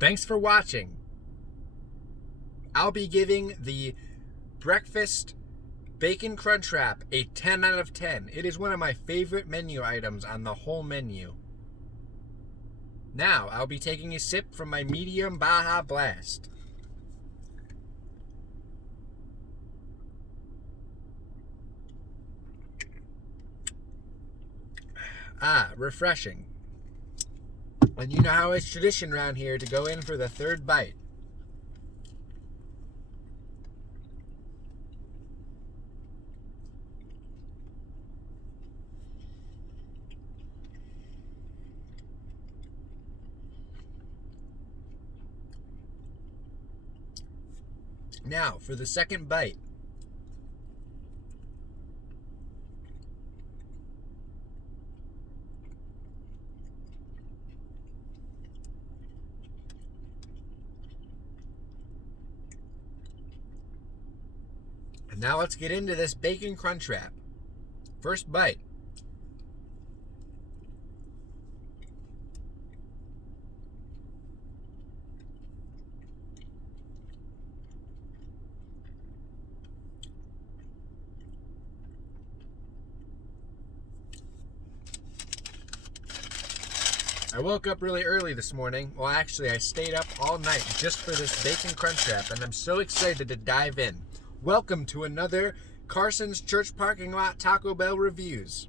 Thanks for watching. I'll be giving the breakfast bacon crunch wrap a 10 out of 10. It is one of my favorite menu items on the whole menu. Now, I'll be taking a sip from my medium Baja Blast. Refreshing. And you know how it's tradition around here to go in for the third bite. Now, for the second bite. And now let's get into this bacon crunch wrap. First bite. I woke up really early this morning. Well, actually, I stayed up all night just for this bacon crunch wrap, and I'm so excited to dive in. Welcome to another Carson's Church Parking Lot Taco Bell Reviews.